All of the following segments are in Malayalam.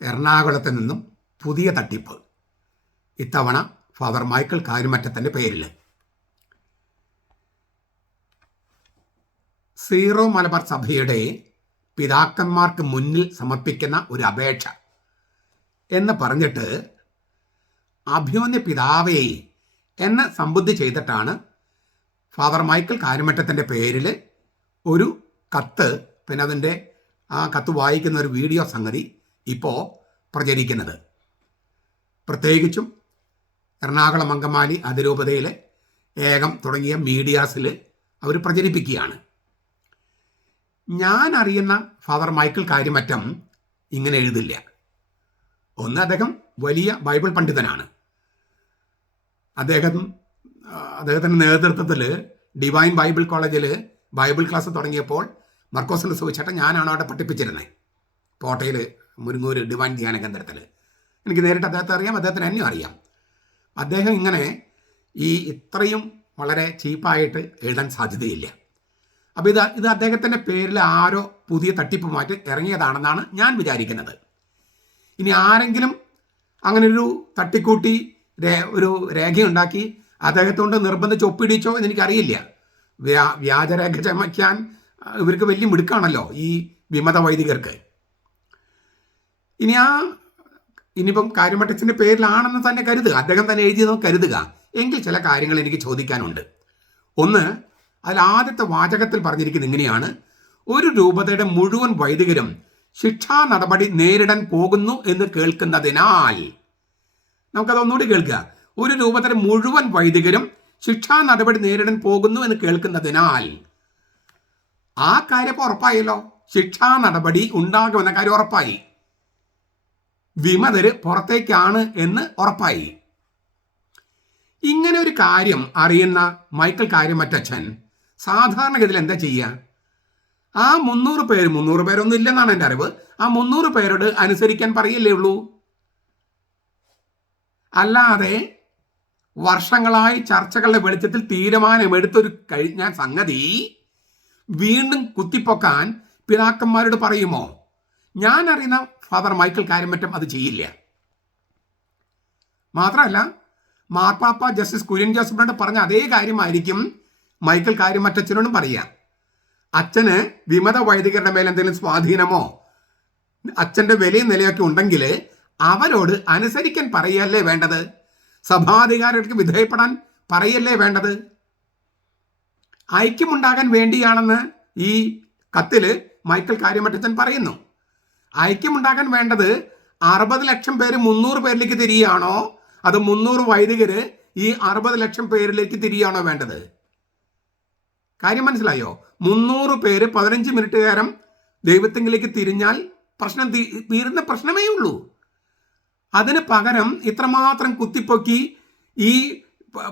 എറണാകുളത്ത് നിന്നും പുതിയ തട്ടിപ്പ്. ഇത്തവണ ഫാദർ മൈക്കിൾ കാര്യമറ്റത്തിന്റെ പേരിൽ സീറോ മലബാർ സഭയുടെ പിതാക്കന്മാർക്ക് മുന്നിൽ സമർപ്പിക്കുന്ന ഒരു അപേക്ഷ എന്ന് പറഞ്ഞിട്ട് അഭ്യോന്യ പിതാവേ എന്ന് സംബുദ്ധി ചെയ്തിട്ടാണ് ഫാദർ മൈക്കിൾ കാര്യമറ്റത്തിന്റെ പേരിൽ ഒരു കത്ത് പിന്നെ അതിന്റെ ആ കത്ത് വായിക്കുന്ന ഒരു വീഡിയോ സംഗതി ഇപ്പോൾ പ്രചരിക്കുന്നത്. പ്രത്യേകിച്ചും എറണാകുളം അങ്കമാലി അതിരൂപതയിലെ ഏകം തുടങ്ങിയ മീഡിയാസിൽ അവർ പ്രചരിപ്പിക്കുകയാണ്. ഞാൻ അറിയുന്ന ഫാദർ മൈക്കിൾ കാര്യമറ്റം ഇങ്ങനെ എഴുതില്ല. ഒന്ന് അദ്ദേഹം വലിയ ബൈബിൾ പണ്ഡിതനാണ്. അദ്ദേഹം അദ്ദേഹത്തിന്റെ നേതൃത്വത്തിൽ ഡിവൈൻ ബൈബിൾ കോളേജിൽ ബൈബിൾ ക്ലാസ് തുടങ്ങിയപ്പോൾ മർക്കോസിന്റെ സുവിച്ചേട്ടൻ ഞാനാണ് അവിടെ പഠിപ്പിച്ചിരുന്നത് കോട്ടയിൽ മുരുങ്ങൂര് ഡിവൈൻ ധ്യാന കേന്ദ്രത്തിൽ എനിക്ക് നേരിട്ട് അദ്ദേഹത്തെ അറിയാം അദ്ദേഹത്തിന് എന്നെയും അറിയാം. അദ്ദേഹം ഇങ്ങനെ ഈ ഇത്രയും വളരെ ചീപ്പായിട്ട് എഴുതാൻ സാധ്യതയില്ല. അപ്പോൾ ഇത് ഇത് അദ്ദേഹത്തിന്റെ പേരിൽ ആരോ പുതിയ തട്ടിപ്പ് മാറ്റി ഇറങ്ങിയതാണെന്നാണ് ഞാൻ വിചാരിക്കുന്നത്. ഇനി ആരെങ്കിലും അങ്ങനെ ഒരു തട്ടിക്കൂട്ടി ഒരു രേഖയുണ്ടാക്കി അദ്ദേഹത്തോണ്ട് നിർബന്ധിച്ച് ഒപ്പിടിച്ചോ എന്ന് എനിക്കറിയില്ല വ്യാ വ്യാജരേഖ ചമയ്ക്കാൻ ഇവർക്ക് വലിയ മിടുക്കാണല്ലോ ഈ വിമത വൈദികർക്ക്. ഇനി ആ ഇനിയിപ്പം കാര്യമട്ടച്ചന്റെ പേരിലാണെന്ന് തന്നെ കരുതുക. അദ്ദേഹം തന്നെ എഴുതിയതെന്ന് കരുതുക. എങ്കിൽ ചില കാര്യങ്ങൾ എനിക്ക് ചോദിക്കാനുണ്ട്. ഒന്ന് അതിൽ ആദ്യത്തെ വാചകത്തിൽ പറഞ്ഞിരിക്കുന്നത് ഇങ്ങനെയാണ്. ഒരു രൂപതയുടെ മുഴുവൻ വൈദികരും ശിക്ഷാ നടപടി നേരിടാൻ പോകുന്നു എന്ന് കേൾക്കുന്നതിനാൽ നമുക്കത് ഒന്നുകൂടി കേൾക്കുക. ഒരു രൂപതയുടെ മുഴുവൻ വൈദികരും ശിക്ഷാ നടപടി നേരിടാൻ പോകുന്നു എന്ന് കേൾക്കുന്നതിനാൽ ആ കാര്യം ഉറപ്പായല്ലോ. ശിക്ഷാ നടപടി ഉണ്ടാകുമെന്ന കാര്യം ഉറപ്പായി. വിമതര് പുറത്തേക്കാണ് എന്ന് ഉറപ്പായി. ഇങ്ങനെ ഒരു കാര്യം അറിയുന്ന മൈക്കൽ കാര്യമറ്റച്ഛൻ സാധാരണഗതിയിൽ എന്താ ചെയ്യുക? ആ മുന്നൂറ് പേര് മുന്നൂറ് പേരൊന്നും ഇല്ലെന്നാണ് എന്റെ അറിവ്. ആ മുന്നൂറ് പേരോട് അനുസരിക്കാൻ പറയില്ലേ ഉള്ളൂ. അല്ലാതെ വർഷങ്ങളായി ചർച്ചകളുടെ വെളിച്ചത്തിൽ തീരുമാനമെടുത്തൊരു കഴിഞ്ഞ സംഗതി വീണ്ടും കുത്തിപ്പൊക്കാൻ പിതാക്കന്മാരോട് പറയുമോ? ഞാൻ അറിയുന്ന ഫാദർ മൈക്കിൾ കാര്യമറ്റം അത് ചെയ്യില്ല. മാത്രമല്ല മാർപ്പാപ്പ ജസ്റ്റിസ് കുര്യൻ ജോസഫിനോട് പറഞ്ഞ അതേ കാര്യമായിരിക്കും മൈക്കിൾ കാര്യമറ്റച്ചനോടും പറയുക. അച്ഛന് വിമത വൈദികരുടെ മേൽ എന്തെങ്കിലും സ്വാധീനമോ അച്ഛന്റെ വിലയും നിലയൊക്കെ ഉണ്ടെങ്കിൽ അവരോട് അനുസരിക്കാൻ പറയല്ലേ വേണ്ടത്? സഭാധികാരികൾക്ക് വിധേയപ്പെടാൻ പറയല്ലേ വേണ്ടത്? ഐക്യമുണ്ടാകാൻ വേണ്ടിയാണെന്ന് ഈ കത്തിൽ മൈക്കിൾ കാര്യമറ്റച്ചൻ പറയുന്നു. ഐക്യമുണ്ടാകാൻ വേണ്ടത് അറുപത് ലക്ഷം പേര് മുന്നൂറ് പേരിലേക്ക് തിരിയാണോ? അത് മുന്നൂറ് വൈദികര് ഈ അറുപത് ലക്ഷം പേരിലേക്ക് തിരിയാണോ വേണ്ടത്? കാര്യം മനസ്സിലായോ? മുന്നൂറ് പേര് പതിനഞ്ച് മിനിറ്റ് നേരം ദൈവത്തെങ്കിലേക്ക് തിരിഞ്ഞാൽ പ്രശ്നം തീരുന്ന പ്രശ്നമേ ഉള്ളൂ. അതിന് പകരം ഇത്രമാത്രം കുത്തിപ്പൊക്കി ഈ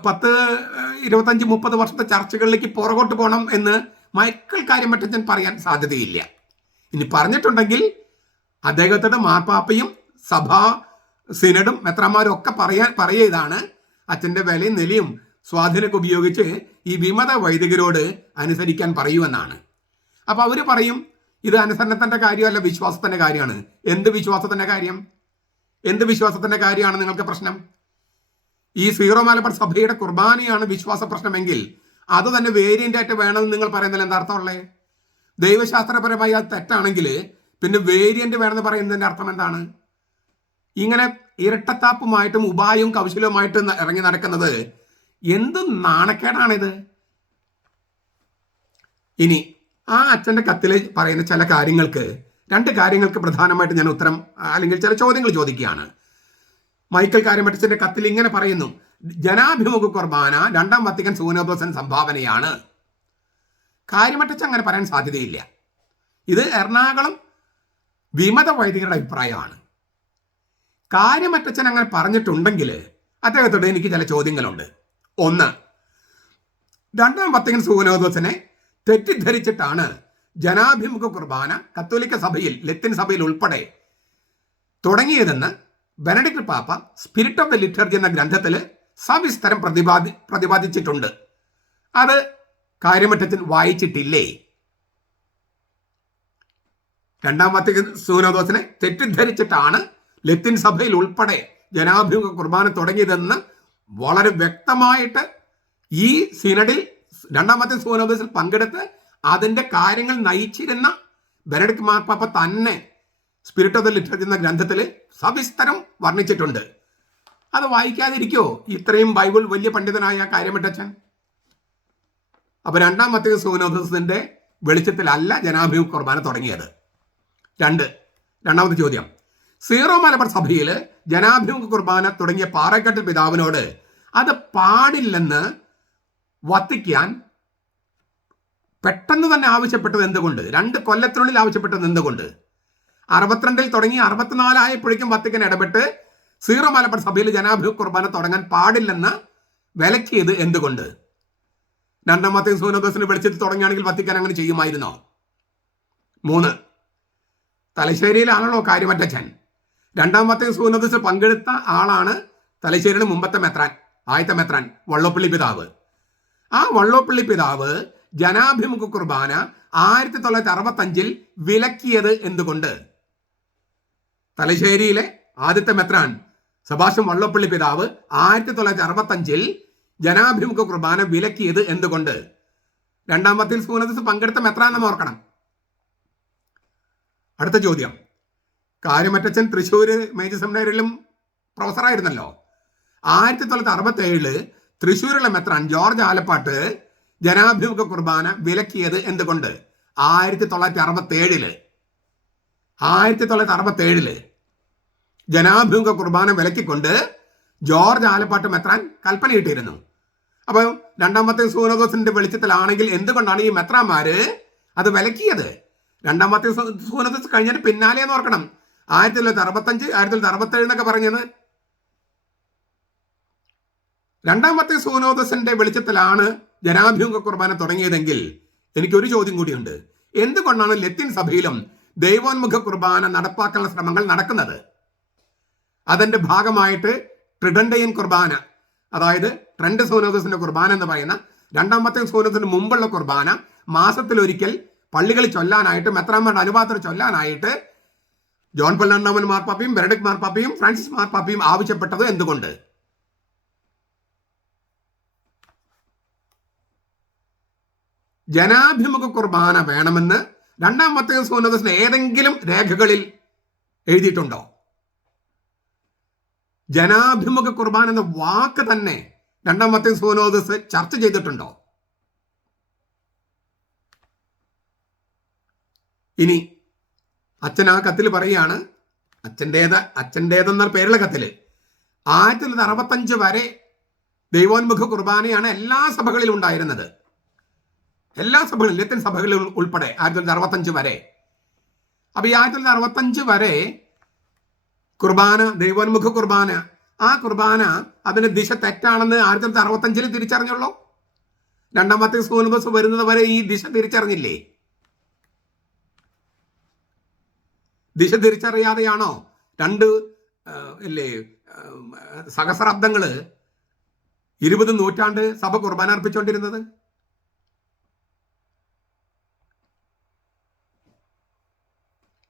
പത്ത് ഇരുപത്തഞ്ച് മുപ്പത് വർഷത്തെ ചർച്ചകളിലേക്ക് പുറകോട്ട് പോകണം എന്ന് മൈക്കിൾ കാര്യമറ്റച്ചൻ പറയാൻ സാധ്യതയില്ല. ഇനി പറഞ്ഞിട്ടുണ്ടെങ്കിൽ അദ്ദേഹത്തിന്റെ മാർപ്പാപ്പയും സഭാ സിനഡും മെത്രാമാരും ഒക്കെ പറയാൻ പറയതാണ് അച്ഛന്റെ വിലയും നിലയും സ്വാധീനമൊക്കെ ഉപയോഗിച്ച് ഈ വിമത വൈദികരോട് അനുസരിക്കാൻ പറയുമെന്നാണ്. അപ്പോൾ അവർ പറയും ഇത് അനുസരണത്തിന്റെ കാര്യമല്ല വിശ്വാസത്തിന്റെ കാര്യമാണ്. എന്ത് വിശ്വാസത്തിന്റെ കാര്യം? എന്ത് വിശ്വാസത്തിന്റെ കാര്യമാണ് നിങ്ങൾക്ക് പ്രശ്നം? ഈ സീറോ മലബാർ സഭയുടെ കുർബാനയാണ് വിശ്വാസ പ്രശ്നമെങ്കിൽ അത് തന്നെ വേരിയന്റ് ആയിട്ട് വേണമെന്ന് നിങ്ങൾ പറയുന്നതിൽ എന്താ അർത്ഥമുള്ളേ ദൈവശാസ്ത്രപരമായി അത് തെറ്റാണെങ്കിൽ പിന്നെ വേരിയന്റ് വേണമെന്ന് പറയുന്നതിന്റെ അർത്ഥം എന്താണ്? ഇങ്ങനെ ഇരട്ടത്താപ്പുമായിട്ടും ഉപായവും കൗശലവുമായിട്ടും ഇറങ്ങി നടക്കുന്നത് എന്ത് നാണക്കേടാണിത് ഇനി ആ അച്ഛന്റെ കത്തിൽ പറയുന്ന ചില കാര്യങ്ങൾക്ക് രണ്ട് കാര്യങ്ങൾക്ക് പ്രധാനമായിട്ട് ഞാൻ ഉത്തരം അല്ലെങ്കിൽ ചില ചോദ്യങ്ങൾ ചോദിക്കുകയാണ്. മൈക്കൽ കാര്യമറ്റച്ചന്റെ കത്തിൽ ഇങ്ങനെ പറയുന്നു ജനാഭിമുഖ കുർബാന രണ്ടാം വത്തിക്കൻ സൂനോദോസൻ സംഭാവനയാണ്. കാര്യമറ്റച്ച് അങ്ങനെ പറയാൻ സാധ്യതയില്ല. ഇത് എറണാകുളം വിമത വൈദികരുടെ അഭിപ്രായമാണ്. കാര്യമറ്റച്ചൻ അങ്ങനെ പറഞ്ഞിട്ടുണ്ടെങ്കിൽ അദ്ദേഹത്തോട് എനിക്ക് ചില ചോദ്യങ്ങളുണ്ട്. ഒന്ന് രണ്ടാം വത്തിക്കൻ സൂനോദോസിനെ തെറ്റിദ്ധരിച്ചിട്ടാണ് ജനാഭിമുഖ കുർബാന കത്തോലിക്ക സഭയിൽ ലത്തിൻ സഭയിൽ ഉൾപ്പെടെ തുടങ്ങിയതെന്ന് ബെനഡിക്ട് പാപ്പ സ്പിരിറ്റ് ഓഫ് ദ ലിറ്റർജി എന്ന ഗ്രന്ഥത്തിൽ സവിസ്തരം പ്രതിപാദി പ്രതിപാദിച്ചിട്ടുണ്ട്. അത് കാര്യമറ്റത്തിൽ വായിച്ചിട്ടില്ലേ? രണ്ടാം വത്തിക്കൻ സൂനോദോസിനെ തെറ്റിദ്ധരിച്ചിട്ടാണ് ലത്തിൻ സഭയിൽ ഉൾപ്പെടെ ജനാഭിമുഖ കുർബാന തുടങ്ങിയതെന്ന് വളരെ വ്യക്തമായിട്ട് ഈ സിനഡിൽ രണ്ടാമത്തെ സൂനോദോസിൽ പങ്കെടുത്ത് അതിന്റെ കാര്യങ്ങൾ നയിച്ചിരുന്ന ബെനഡിക് മാർപ്പാപ്പ തന്നെ സ്പിരിറ്റ് ഓഫ് ദ ലിറ്ററേച്ചർ എന്ന ഗ്രന്ഥത്തിൽ സവിസ്തരം വർണിച്ചിട്ടുണ്ട്. അത് വായിക്കാതിരിക്കോ? ഇത്രയും ബൈബിൾ വലിയ പണ്ഡിതനായ കാര്യമിട്ടച്ഛൻ അപ്പൊ രണ്ടാമത്തെ സൂനോദസിന്റെ വെളിച്ചത്തിലല്ല ജനാഭിമുഖ കുർബാന തുടങ്ങിയത്. രണ്ട്. രണ്ടാമത്തെ ചോദ്യം. സീറോ മലബാർ സഭയിൽ ജനാഭിമുഖ കുർബാന തുടങ്ങിയ പാറക്കെട്ട് പിതാവിനോട് അത് പാടില്ലെന്ന് വത്തിക്കാൻ പെട്ടെന്ന് തന്നെ ആവശ്യപ്പെട്ടത് എന്തുകൊണ്ട്? രണ്ട് കൊല്ലത്തിനുള്ളിൽ ആവശ്യപ്പെട്ടത് എന്തുകൊണ്ട്? അറുപത്തിരണ്ടിൽ തുടങ്ങി അറുപത്തിനാലായപ്പോഴേക്കും വത്തിക്കാൻ ഇടപെട്ട് സീറോ മലബാർ സഭയിൽ ജനാഭിമുഖ കുർബാന തുടങ്ങാൻ പാടില്ലെന്ന് വിലക്കിയത് എന്തുകൊണ്ട്? രണ്ടാമത്തെ സൂനദസിന് വിളിച്ചിട്ട് തുടങ്ങുകയാണെങ്കിൽ വത്തിക്കാൻ അങ്ങനെ ചെയ്യുമായിരുന്നോ? മൂന്ന്. തലശ്ശേരിയിലാണല്ലോ കാര്യമറ്റച്ചൻ രണ്ടാമത്തെ സൂനദിസ് പങ്കെടുത്ത ആളാണ് തലശ്ശേരിയുടെ മുമ്പത്തെ മെത്രാൻ ആദ്യത്തെ മെത്രാൻ വള്ളപ്പള്ളി പിതാവ്. ആ വള്ളോപ്പള്ളി പിതാവ് ജനാഭിമുഖ കുർബാന ആയിരത്തി തൊള്ളായിരത്തി അറുപത്തഞ്ചിൽ വിലക്കിയത് എന്തുകൊണ്ട്? തലശ്ശേരിയിലെ ആദ്യത്തെ മെത്രാൻ സഭാഷം വള്ളപ്പള്ളി പിതാവ് ആയിരത്തി തൊള്ളായിരത്തി അറുപത്തഞ്ചിൽ ജനാഭിമുഖ കുർബാന വിലക്കിയത് എന്തുകൊണ്ട്? രണ്ടാമത്തെ സൂനദസ് പങ്കെടുത്ത മെത്രാൻ നമ്മൾ ഓർക്കണം. അടുത്ത ചോദ്യം. കാര്യമറ്റച്ചൻ തൃശ്ശൂർ മേജർ സെമിനാരിലും പ്രൊഫസറായിരുന്നല്ലോ ആയിരത്തി തൊള്ളായിരത്തി അറുപത്തി ഏഴിൽ തൃശ്ശൂരിലെ മെത്രാൻ ജോർജ് ആലപ്പാട്ട് ജനാഭിമുഖ കുർബാന വിലക്കിയത് എന്തുകൊണ്ട്? ആയിരത്തി തൊള്ളായിരത്തി അറുപത്തി ഏഴിൽ ആയിരത്തി തൊള്ളായിരത്തി അറുപത്തി ഏഴിൽ ജനാഭിമുഖ കുർബാന വിലക്കിക്കൊണ്ട് ജോർജ് ആലപ്പാട്ട് മെത്രാൻ കൽപ്പനയിട്ടിരുന്നു അപ്പോൾ രണ്ടാമത്തെ സൂനദോസിന്റെ വെളിച്ചത്തിലാണെങ്കിൽ എന്തുകൊണ്ടാണ് ഈ മെത്രാന്മാര് അത് വിലക്കിയത്? രണ്ടാമത്തെ സൂനദോസ് കഴിഞ്ഞിട്ട് പിന്നാലെ എന്ന് ഓർക്കണം. ആയിരത്തി തൊള്ളായിരത്തി അറുപത്തഞ്ച് ആയിരത്തി തൊള്ളായിരത്തി അറുപത്തേഴ് എന്നൊക്കെ പറഞ്ഞത് രണ്ടാമത്തെ സൂനോദസിന്റെ വെളിച്ചത്തിലാണ് ജനാഭിമുഖ കുർബാന തുടങ്ങിയതെങ്കിൽ എനിക്കൊരു ചോദ്യം കൂടിയുണ്ട്. എന്തുകൊണ്ടാണ് ലത്തിൻ സഭയിലും ദൈവോന്മുഖ കുർബാന നടപ്പാക്കാനുള്ള ശ്രമങ്ങൾ നടക്കുന്നത്? അതിന്റെ ഭാഗമായിട്ട് ട്രിഡൻഡയൻ കുർബാന അതായത് ട്രെൻഡ് സോനോദസിന്റെ കുർബാന എന്ന് പറയുന്ന രണ്ടാമത്തെ സൂനോദസിന് മുമ്പുള്ള കുർബാന മാസത്തിലൊരിക്കൽ പള്ളികളിൽ ചൊല്ലാനായിട്ട് മെത്രാമ്മയുടെ അനുവാദത്തിൽ ചൊല്ലാനായിട്ട് ജോൺ പൊല്ലാണ്ടാമൻ മാർപ്പാപ്പയും ബെറഡിക് മാർപ്പാപ്പയും ഫ്രാൻസിസ് മാർപ്പാപ്പയും ആവശ്യപ്പെട്ടത് എന്തുകൊണ്ട്? ജനാഭിമുഖ കുർബാന വേണമെന്ന് രണ്ടാം പത്തേ സോനദസിന് ഏതെങ്കിലും രേഖകളിൽ എഴുതിയിട്ടുണ്ടോ? ജനാഭിമുഖ കുർബാന എന്ന വാക്ക് തന്നെ രണ്ടാം രണ്ടാമത്തെ സോനോദസ് ചർച്ച ചെയ്തിട്ടുണ്ടോ? ഇനി അച്ഛൻ ആ കത്തിൽ പറയുകയാണ് അച്ഛന്റേത് അച്ഛന്റേതെന്ന പേരുള്ള കത്തിൽ ആയിരത്തി തൊള്ളായിരത്തി അറുപത്തഞ്ച് വരെ ദൈവോന്മുഖ കുർബാനയാണ് എല്ലാ സഭകളിലും ഉണ്ടായിരുന്നത്. എല്ലാ സഭകളിലും ലത്തിൻ സഭകളിൽ ഉൾപ്പെടെ ആയിരത്തി തൊള്ളായിരത്തി അറുപത്തഞ്ച് വരെ. അപ്പൊ ഈ ആയിരത്തി തൊള്ളായിരത്തി അറുപത്തഞ്ച് വരെ കുർബാന ദൈവോന്മുഖ കുർബാന ആ കുർബാന അതിന്റെ ദിശ തെറ്റാണെന്ന് ആയിരത്തി തൊള്ളായിരത്തി അറുപത്തഞ്ചിൽ തിരിച്ചറിഞ്ഞുള്ളൂ. രണ്ടാമത്തെ സൂനബസ് വരുന്നത് വരെ ഈ ദിശ തിരിച്ചറിഞ്ഞില്ലേ? ദിശ തിരിച്ചറിയാതെയാണോ? രണ്ട് അല്ലേ സഹസ്രാബ്ദങ്ങൾ ഇരുപത് നൂറ്റാണ്ട് സഭ കുർബാന അർപ്പിച്ചുകൊണ്ടിരുന്നത്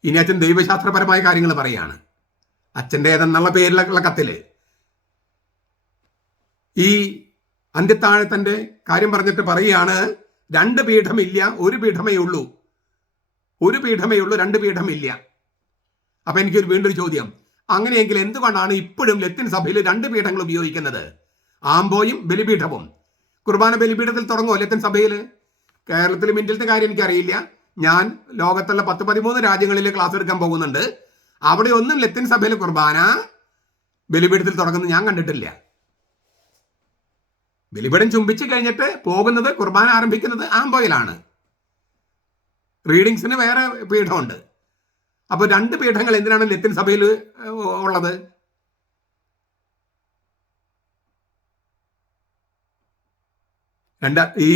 ഇനി അച്ഛൻ ദൈവശാസ്ത്രപരമായ കാര്യങ്ങൾ പറയാണ്. അച്ഛന്റേതെന്നുള്ള പേരിലുള്ള കത്തിൽ. ഈ അന്ത്യത്താഴത്തന്റെ കാര്യം പറഞ്ഞിട്ട് പറയുകയാണ് രണ്ട് പീഠമില്ല ഒരു പീഠമേ ഉള്ളൂ. ഒരു പീഠമേ ഉള്ളൂ രണ്ട് പീഠമില്ല. അപ്പൊ എനിക്കൊരു വീണ്ടൊരു ചോദ്യം. അങ്ങനെയെങ്കിൽ എന്തുകൊണ്ടാണ് ഇപ്പോഴും ലത്തിൻ സഭയിൽ രണ്ട് പീഠങ്ങൾ ഉപയോഗിക്കുന്നത്? ആംബോയും ബലിപീഠവും. കുർബാന ബലിപീഠത്തിൽ തുടങ്ങുമോ ലത്തിൻ സഭയിൽ? കേരളത്തിലും ഇന്ത്യയിലത്തെ കാര്യം എനിക്കറിയില്ല. ഞാൻ ലോകത്തുള്ള പത്ത് പതിമൂന്ന് രാജ്യങ്ങളിൽ ക്ലാസ് എടുക്കാൻ പോകുന്നുണ്ട്. അവിടെ ഒന്നും ലത്തിൻ സഭയിൽ കുർബാന ബലിപീഠത്തിൽ തുടങ്ങുന്നത് ഞാൻ കണ്ടിട്ടില്ല. ബലിപീഠം ചുംബിച്ച് കഴിഞ്ഞിട്ട് പോകുന്നത് കുർബാന ആരംഭിക്കുന്നത് ആംബോയിലാണ്. റീഡിങ്സിന് വേറെ പീഠമുണ്ട്. അപ്പോൾ രണ്ട് പീഠങ്ങൾ എന്തിനാണ് ലത്തിൻ സഭയിൽ ഉള്ളത്? രണ്ട ഈ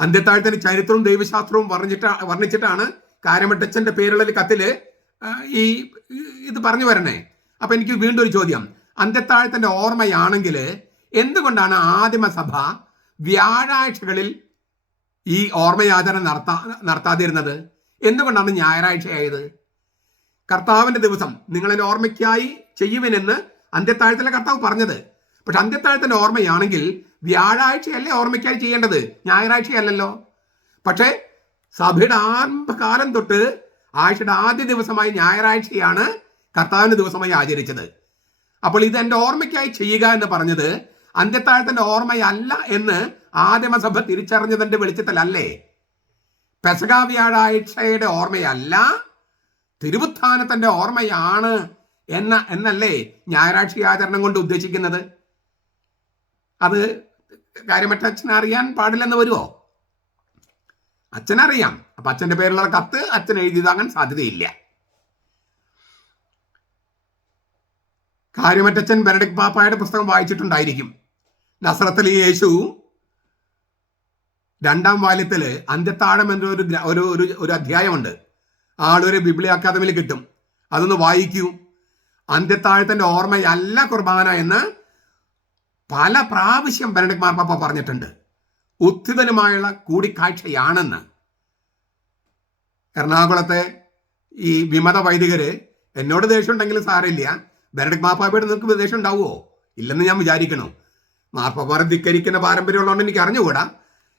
അന്ത്യത്താഴത്തിന് ചരിത്രവും ദൈവശാസ്ത്രവും വർണിച്ചിട്ട് വർണിച്ചിട്ടാണ് കാരമട്ടച്ചന്റെ പേരുള്ള കത്തിൽ ഈ ഇത് പറഞ്ഞു വരണേ. അപ്പൊ എനിക്ക് വീണ്ടും ഒരു ചോദ്യം. അന്ത്യത്താഴത്തിന്റെ ഓർമ്മയാണെങ്കിൽ എന്തുകൊണ്ടാണ് ആദിമസഭ വ്യാഴാഴ്ചകളിൽ ഈ ഓർമ്മയാചരണം നടത്താ നടത്താതിരുന്നത്? എന്തുകൊണ്ടാണ് ഞായറാഴ്ചയായത്? കർത്താവിന്റെ ദിവസം നിങ്ങളെ ഓർമ്മയ്ക്കായി ചെയ്യുവിനെന്ന് അന്ത്യത്താഴത്തിലെ കർത്താവ് പറഞ്ഞത്. പക്ഷെ അന്ത്യത്താഴത്തിന്റെ ഓർമ്മയാണെങ്കിൽ വ്യാഴാഴ്ചയല്ലേ ഓർമ്മയ്ക്കായി ചെയ്യേണ്ടത്? ഞായറാഴ്ചയല്ലല്ലോ. പക്ഷേ സഭയുടെ ആരംഭകാലം തൊട്ട് ആഴ്ചയുടെ ആദ്യ ദിവസമായി ഞായറാഴ്ചയാണ് കർത്താവിന്റെ ദിവസമായി ആചരിച്ചത്. അപ്പോൾ ഇത് എന്റെ ഓർമ്മയ്ക്കായി ചെയ്യുക എന്ന് പറഞ്ഞത് അന്ത്യത്താഴത്തിന്റെ ഓർമ്മയല്ല എന്ന് ആദിമസഭ തിരിച്ചറിഞ്ഞതിന്റെ വെളിച്ചത്തിലല്ലേ? പെസക വ്യാഴാഴ്ചയുടെ ഓർമ്മയല്ല തിരുവുത്ഥാനത്തിന്റെ ഓർമ്മയാണ് എന്ന എന്നല്ലേ ഞായറാഴ്ച ആചരണം കൊണ്ട് ഉദ്ദേശിക്കുന്നത്? അത് കാര്യമറ്റ അച്ഛൻ അറിയാൻ പാടില്ലെന്ന് വരുമോ അച്ഛനറിയാം. അപ്പൊ അച്ഛന്റെ പേരിലുള്ള കത്ത് അച്ഛൻ എഴുതിയതാകാൻ സാധ്യതയില്ല. കാര്യമറ്റച്ഛൻ ബെനഡിക് പാപ്പായുടെ പുസ്തകം വായിച്ചിട്ടുണ്ടായിരിക്കും. നസ്രത്തിലെ യേശു രണ്ടാം വാല്യത്തിൽ അന്ത്യത്താഴം എന്നൊരു ഒരു ഒരു ഒരു അധ്യായമുണ്ട്. ആളൊരു ബിബ്ലി അക്കാദമിയിൽ കിട്ടും. അതൊന്ന് വായിക്കൂ. അന്ത്യത്താഴത്തിന്റെ ഓർമ്മയല്ല കുർബാന എന്ന് പല പ്രാവശ്യം ബെനഡിക് മാർപ്പാപ്പ പറഞ്ഞിട്ടുണ്ട്. ഉത്ഥിതനുമായുള്ള കൂടിക്കാഴ്ചയാണെന്ന്. എറണാകുളത്തെ ഈ വിമത വൈദികര് എന്നോട് ദേഷ്യം ഉണ്ടെങ്കിലും സാരമില്ല ബെനഡിക് മാപ്പാപ്പയുടെ നിങ്ങൾക്ക് ദേഷ്യം ഉണ്ടാവുമോ? ഇല്ലെന്ന് ഞാൻ വിചാരിക്കണു. മാപ്പാപ്പാറെ ധിക്കരിക്കുന്ന പാരമ്പര്യമുള്ളതുകൊണ്ട് എനിക്ക് അറിഞ്ഞുകൂടാ.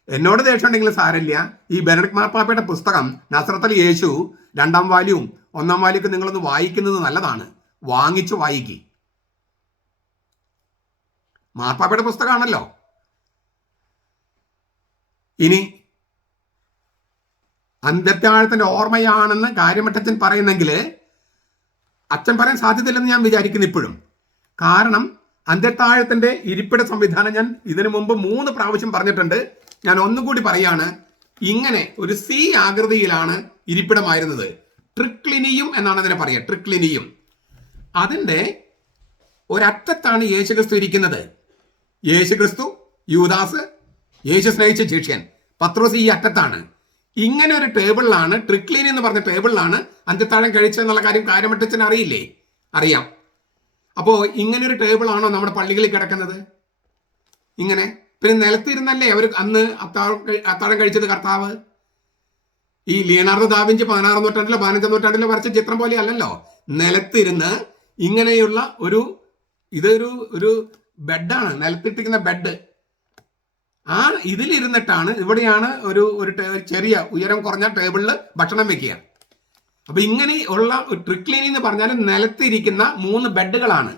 എന്നോട് ദേഷ്യം ഉണ്ടെങ്കിലും സാരമില്ല. ഈ ബെനഡിക് മാർപ്പാപ്പയുടെ പുസ്തകം നസ്രത്തൽ യേശു രണ്ടാം വാല്യവും ഒന്നാം വാല്യൊക്കെ നിങ്ങളൊന്ന് വായിക്കുന്നത് നല്ലതാണ്. വാങ്ങിച്ചു വായിക്കി. മാർപ്പാപ്പയുടെ പുസ്തകമാണല്ലോ. ഇനി അന്ത്യത്താഴത്തിന്റെ ഓർമ്മയാണെന്ന് കാര്യമറ്റച്ഛൻ പറയുന്നെങ്കിൽ അച്ഛൻ പറയാൻ സാധ്യതയില്ലെന്ന് ഞാൻ വിചാരിക്കുന്നു ഇപ്പോഴും. കാരണം അന്ത്യത്താഴത്തിന്റെ ഇരിപ്പിട സംവിധാനം ഞാൻ ഇതിനു മുമ്പ് മൂന്ന് പ്രാവശ്യം പറഞ്ഞിട്ടുണ്ട്. ഞാൻ ഒന്നുകൂടി പറയാണ് ഇങ്ങനെ ഒരു സി ആകൃതിയിലാണ് ഇരിപ്പിടമായിരുന്നത്. ട്രിക്ലിനിയും എന്നാണ് അതിനെ പറയുക ട്രിക്ലിനിയും. അതിന്റെ ഒരറ്റത്താണ് യേശുക്രിസ്തു ഇരിക്കുന്നത്. യേശുക്രിസ്തു യൂദാസ് യേശു സ്നേഹിച്ച ശിഷ്യൻ പത്രോസ് ഈ അറ്റത്താണ്. ഇങ്ങനെ ഒരു ടേബിളിലാണ് ട്രിക്ലീൻ എന്ന് പറഞ്ഞ ടേബിളിലാണ് അന്ത്യത്താഴം കഴിച്ചെന്നുള്ള കാര്യം കാര്യമട്ടച്ചൻ അറിയില്ലേ? അറിയാം. അപ്പോൾ ഇങ്ങനെ ഒരു ടേബിളാണോ നമ്മുടെ പള്ളികളിൽ കിടക്കുന്നത്? ഇങ്ങനെ പിന്നെ നിലത്തിരുന്നല്ലേ അവർ അന്ന് അത്താഴം അത്താഴം കഴിച്ചത് കർത്താവ്? ഈ ലിയനാർഡോ ദാവിഞ്ചി പതിനാറാം നൂറ്റാണ്ടിലോ പതിനഞ്ചാം നൂറ്റാണ്ടിലോ വരച്ച ചിത്രം പോലെ അല്ലല്ലോ. നിലത്തിരുന്ന് ഇങ്ങനെയുള്ള ഒരു ഇതൊരു ഒരു ബെഡാണ് നിലത്തിട്ടിരിക്കുന്ന ബെഡ്. ആ ഇതിലിരുന്നിട്ടാണ് ഇവിടെയാണ് ഒരു ഒരു ചെറിയ ഉയരം കുറഞ്ഞ ടേബിളിൽ ഭക്ഷണം വെക്കുക. അപ്പൊ ഇങ്ങനെ ഉള്ള ട്രിക്ലീനി എന്ന് പറഞ്ഞാൽ നിലത്തിരിക്കുന്ന മൂന്ന് ബെഡുകളാണ്.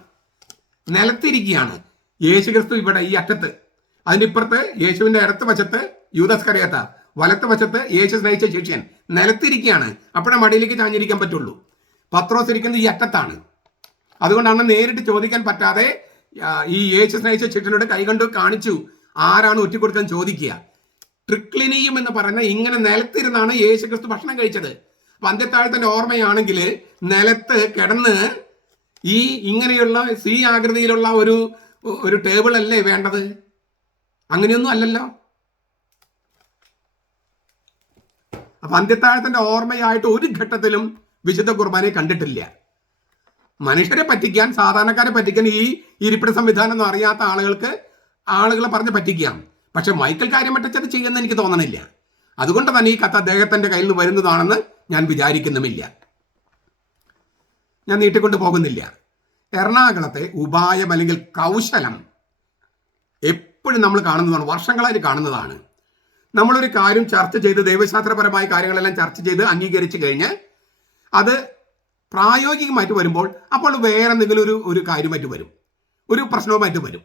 നിലത്തിരിക്കുകയാണ്. യേശുക്രിസ്തു ഇവിടെ ഈ അറ്റത്ത്. അതിന്റെ ഇപ്പുറത്ത് യേശുവിന്റെ ഇടത്ത് വശത്ത് യൂതസ് കറിയാത്ത വലത്ത് വശത്ത് യേശു സ്നേഹിച്ച ശിഷ്യൻ നിലത്തിരിക്കുകയാണ്. അപ്പോഴേ മടിയിലേക്ക് ചാഞ്ഞിരിക്കാൻ പറ്റുള്ളൂ. പത്രോസ് ഇരിക്കുന്നത് ഈ അറ്റത്താണ്. അതുകൊണ്ടാണ് നേരിട്ട് ചോദിക്കാൻ പറ്റാതെ ഈ യേശു സ്നേഹിച്ച ശിഷ്യനോട് കൈകൊണ്ട് കാണിച്ചു ആരാണ് ഒറ്റിക്കൊടുക്കാൻ ചോദിക്കുക. ട്രിക്ലിനിയും എന്ന് പറഞ്ഞ ഇങ്ങനെ നിലത്തിരുന്നാണ് യേശു ക്രിസ്തു ഭക്ഷണം കഴിച്ചത്. പന്തത്താഴത്തിന്റെ ഓർമ്മയാണെങ്കിൽ നിലത്ത് കിടന്ന് ഈ ഇങ്ങനെയുള്ള സി ആകൃതിയിലുള്ള ഒരു ഒരു ടേബിൾ അല്ലേ വേണ്ടത്? അങ്ങനെയൊന്നും അല്ലല്ലോ. അപ്പൊ അന്ത്യത്താഴത്തിന്റെ ഓർമ്മയായിട്ട് ഒരു ഘട്ടത്തിലും വിശുദ്ധ കുർബാനയെ കണ്ടിട്ടില്ല. മനുഷ്യരെ പറ്റിക്കാൻ സാധാരണക്കാരെ പറ്റിക്കാൻ ഈ ഇരിപ്പിട സംവിധാനം ഒന്നും അറിയാത്ത ആളുകൾക്ക് ആളുകളെ പറഞ്ഞ് പറ്റിക്കാം. പക്ഷെ മൈക്കൽ കാര്യം പറ്റച്ചത് ചെയ്യുമെന്ന് എനിക്ക് തോന്നണില്ല. അതുകൊണ്ട് തന്നെ ഈ കഥ അദ്ദേഹത്തിന്റെ കയ്യിൽ നിന്ന് വരുന്നതാണെന്ന് ഞാൻ വിചാരിക്കുന്നുമില്ല. ഞാൻ നീട്ടിക്കൊണ്ട് പോകുന്നില്ല. എറണാകുളത്തെ ഉപായം അല്ലെങ്കിൽ കൗശലം എപ്പോഴും നമ്മൾ കാണുന്നതാണ് വർഷങ്ങളായിട്ട് കാണുന്നതാണ്. നമ്മളൊരു കാര്യം ചർച്ച ചെയ്ത് ദൈവശാസ്ത്രപരമായ കാര്യങ്ങളെല്ലാം ചർച്ച ചെയ്ത് അംഗീകരിച്ചു കഴിഞ്ഞ് അത് പ്രായോഗികമായിട്ട് വരുമ്പോൾ അപ്പോൾ വേറെ എന്തെങ്കിലും ഒരു ഒരു കാര്യമായിട്ട് വരും. ഒരു പ്രശ്നവുമായിട്ട് വരും.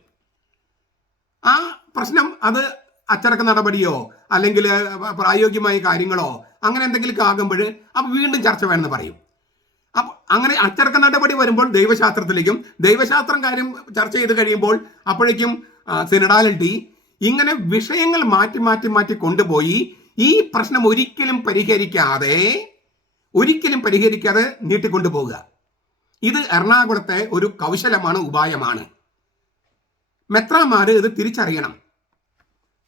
ആ പ്രശ്നം അത് അച്ചടക്ക നടപടിയോ അല്ലെങ്കിൽ പ്രായോഗികമായ കാര്യങ്ങളോ അങ്ങനെ എന്തെങ്കിലുമൊക്കെ ആകുമ്പോൾ അപ്പോൾ വീണ്ടും ചർച്ച വേണമെന്ന് പറയും. അങ്ങനെ അച്ചടക്ക നടപടി വരുമ്പോൾ ദൈവശാസ്ത്രത്തിലേക്കും ദൈവശാസ്ത്രം കാര്യം ചർച്ച ചെയ്ത് കഴിയുമ്പോൾ അപ്പോഴേക്കും സിനഡാലിറ്റി ഇങ്ങനെ വിഷയങ്ങൾ മാറ്റി മാറ്റി മാറ്റി കൊണ്ടുപോയി ഈ പ്രശ്നം ഒരിക്കലും പരിഹരിക്കാതെ ഒരിക്കലും പരിഹരിക്കാതെ നീട്ടിക്കൊണ്ടുപോവുക. ഇത് എറണാകുളത്തെ ഒരു കൗശലമാണ് ഉപായമാണ്. മെത്രാമാർ ഇത് തിരിച്ചറിയണം.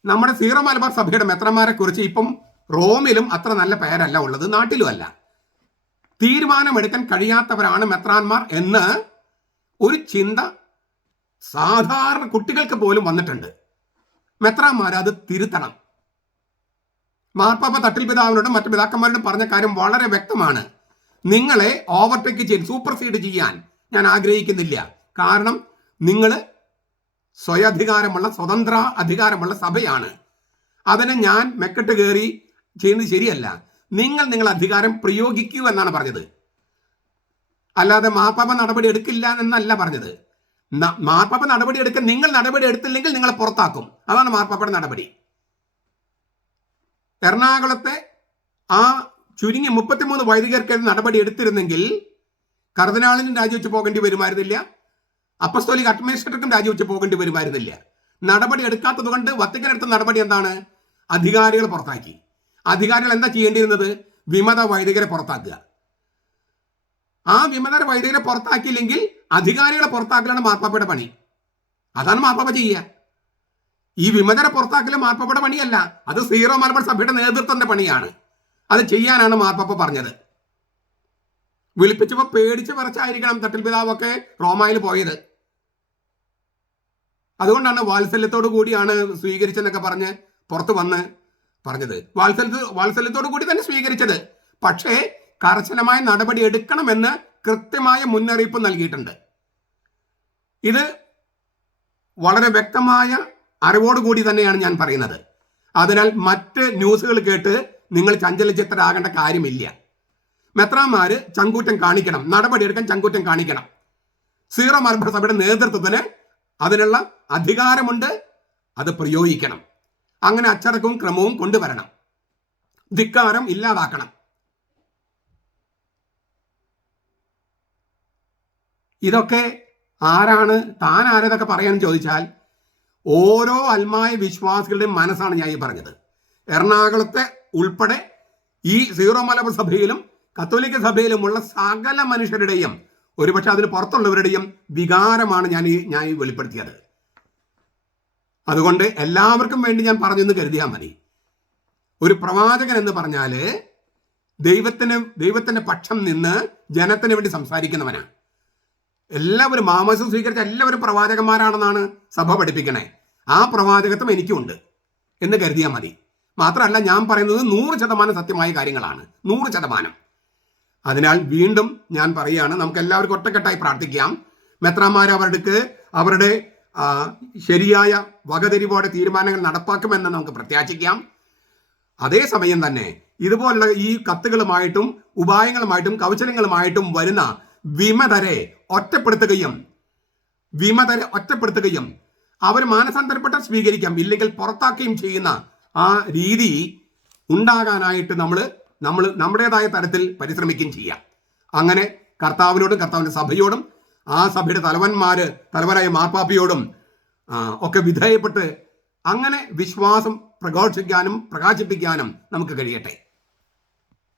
നമ്മുടെ സീറോ മലബാർ സഭയുടെ മെത്രമാരെ കുറിച്ച് ഇപ്പം റോമിലും അത്ര നല്ല പേരല്ല ഉള്ളത് നാട്ടിലും അല്ല തീരുമാനമെടുക്കാൻ കഴിയാത്തവരാണ് മെത്രാന്മാർ എന്ന് ഒരു ചിന്ത സാധാരണ കുട്ടികൾക്ക് പോലും വന്നിട്ടുണ്ട്. മെത്രാന്മാർ അത് തിരുത്തണം. മാർപ്പാപ്പ തട്ടിൽ പിതാവിനോടും മറ്റു പിതാക്കന്മാരോടും പറഞ്ഞ കാര്യം വളരെ വ്യക്തമാണ്. നിങ്ങളെ ഓവർടേക്ക് ചെയ്യാൻ സൂപ്പർസീഡ് ചെയ്യാൻ ഞാൻ ആഗ്രഹിക്കുന്നില്ല. കാരണം നിങ്ങൾ സ്വയധികാരമുള്ള സ്വതന്ത്ര അധികാരമുള്ള സഭയാണ്. അതിനെ ഞാൻ മെക്കെട്ട് കയറി ചെയ്യുന്നത് ശരിയല്ല. നിങ്ങൾ നിങ്ങളുടെ അധികാരം പ്രയോഗിക്കൂ എന്നാണ് പറഞ്ഞത്. അല്ലാതെ മാപ്പാപ്പ നടപടി എടുക്കില്ല എന്നല്ല പറഞ്ഞത്. മാർപ്പാപ്പ നടപടി എടുക്കാൻ നിങ്ങൾ നടപടി എടുത്തില്ലെങ്കിൽ നിങ്ങളെ പുറത്താക്കും. അതാണ് മാർപ്പാപ്പയുടെ നടപടി. എറണാകുളത്തെ ആ ചുരുങ്ങി മുപ്പത്തിമൂന്ന് വൈദികർക്കെതിരെ നടപടി എടുത്തിരുന്നെങ്കിൽ കർദിനാളിനും രാജിവെച്ച് പോകേണ്ടി വരുമായിരുന്നില്ല. അപ്പസ്തോലിക് അഡ്മിനിസ്ട്രേറ്റർക്കും രാജിവെച്ച് പോകേണ്ടി വരുമായിരുന്നില്ല. നടപടി എടുക്കാത്തത് കൊണ്ട് വത്തിക്കൻ എടുത്ത നടപടി എന്താണ്? അധികാരികൾ പുറത്താക്കി. അധികാരികൾ എന്താ ചെയ്യേണ്ടിയിരുന്നത്? വിമത വൈദികരെ പുറത്താക്കുക. ആ വിമത വൈദികരെ പുറത്താക്കിയില്ലെങ്കിൽ അധികാരികളെ പുറത്താക്കലാണ് മാർപ്പാപ്പയുടെ പണി. അതാണ് മാർപ്പാപ്പ ചെയ്യുക. ഈ വിമതരെ പുറത്താക്കൽ മാർപ്പാപ്പയുടെ പണിയല്ല. അത് സീറോ മലബാർ സഭയുടെ നേതൃത്വത്തിന്റെ പണിയാണ്. അത് ചെയ്യാനാണ് മാർപ്പാപ്പ പറഞ്ഞത്. വിളിപ്പിച്ചപ്പോ പേടിച്ച് പറച്ചായിരിക്കണം തട്ടിൽ പിതാവൊക്കെ റോമായിൽ പോയത്. അതുകൊണ്ടാണ് വാത്സല്യത്തോടു കൂടിയാണ് സ്വീകരിച്ചെന്നൊക്കെ പറഞ്ഞ് പുറത്ത് വന്ന് പറഞ്ഞത്. വാത്സല്യ വാത്സല്യത്തോടു കൂടി തന്നെ സ്വീകരിച്ചത്. പക്ഷേ കർശനമായ നടപടി എടുക്കണമെന്ന് കൃത്യമായ മുന്നറിയിപ്പ് നൽകിയിട്ടുണ്ട്. ഇത് വളരെ വ്യക്തമായ അറിവോടുകൂടി തന്നെയാണ് ഞാൻ പറയുന്നത്. അതിനാൽ മറ്റ് ന്യൂസുകൾ കേട്ട് നിങ്ങൾ ചഞ്ചലചിത്തരാകേണ്ട കാര്യമില്ല. മെത്രാന്മാര് ചങ്കൂറ്റം കാണിക്കണം. നടപടിയെടുക്കാൻ ചങ്കൂറ്റം കാണിക്കണം. സീറോ മലബാർ സഭയുടെ നേതൃത്വത്തിന് അതിനുള്ള അധികാരമുണ്ട്. അത് പ്രയോഗിക്കണം. അങ്ങനെ അച്ചടക്കവും ക്രമവും കൊണ്ടുവരണം. ധിക്കാരം ഇല്ലാതാക്കണം. ഇതൊക്കെ ആരാണ് താൻ ആരതൊക്കെ പറയാന്ന് ചോദിച്ചാൽ ഓരോ അൽമായ വിശ്വാസികളുടെയും മനസ്സാണ് ഞാൻ ഈ പറഞ്ഞത്. എറണാകുളത്തെ ഉൾപ്പെടെ ഈ സീറോ മലബാർ സഭയിലും കത്തോലിക്ക സഭയിലുമുള്ള സകല മനുഷ്യരുടെയും ഒരുപക്ഷെ അതിന് പുറത്തുള്ളവരുടെയും വികാരമാണ് ഞാൻ ഈ ഞാൻ ഈ വെളിപ്പെടുത്തിയത്. അതുകൊണ്ട് എല്ലാവർക്കും വേണ്ടി ഞാൻ പറഞ്ഞെന്ന് കരുതിയാൽ മതി. ഒരു പ്രവാചകൻ എന്ന് പറഞ്ഞാൽ ദൈവത്തിന് ദൈവത്തിന്റെ പക്ഷം നിന്ന് ജനത്തിന് വേണ്ടി സംസാരിക്കുന്നവനാണ് എല്ലാവരും മാമസം സ്വീകരിച്ച എല്ലാവരും പ്രവാചകന്മാരാണെന്നാണ് സഭ പഠിപ്പിക്കണേ. ആ പ്രവാചകത്വം എനിക്കുണ്ട് എന്ന് കരുതിയാൽ മതി. മാത്രമല്ല ഞാൻ പറയുന്നത് നൂറ് ശതമാനം സത്യമായ കാര്യങ്ങളാണ്. നൂറ് ശതമാനം. അതിനാൽ വീണ്ടും ഞാൻ പറയുകയാണ് നമുക്ക് എല്ലാവർക്കും ഒറ്റക്കെട്ടായി പ്രാർത്ഥിക്കാം. മെത്രാന്മാർ അവരുടെ അവരുടെ ശരിയായ വകതിരിവോടെ തീരുമാനങ്ങൾ നടപ്പാക്കുമെന്ന് നമുക്ക് പ്രത്യാശിക്കാം. അതേസമയം തന്നെ ഇതുപോലുള്ള ഈ കത്തുകളുമായിട്ടും ഉപായങ്ങളുമായിട്ടും കൗശലങ്ങളുമായിട്ടും വരുന്ന വിമതരെ ഒറ്റപ്പെടുത്തുകയും വിമതരെ ഒറ്റപ്പെടുത്തുകയും അവർ മാനസാന്തരപ്പെട്ട സ്വീകരിക്കാം ഇല്ലെങ്കിൽ പുറത്താക്കുകയും ചെയ്യുന്ന ആ രീതി ഉണ്ടാകാനായിട്ട് നമ്മൾ നമ്മൾ നമ്മുടേതായ തരത്തിൽ പരിശ്രമിക്കുകയും ചെയ്യാം. അങ്ങനെ കർത്താവിനോടും കർത്താവിന്റെ സഭയോടും ആ സഭയുടെ തലവന്മാര് തലവനായ മാർപ്പാപ്പിയോടും ഒക്കെ വിധേയപ്പെട്ട് അങ്ങനെ വിശ്വാസം പ്രഘോഷിക്കാനും പ്രകാശിപ്പിക്കാനും നമുക്ക് കഴിയട്ടെ.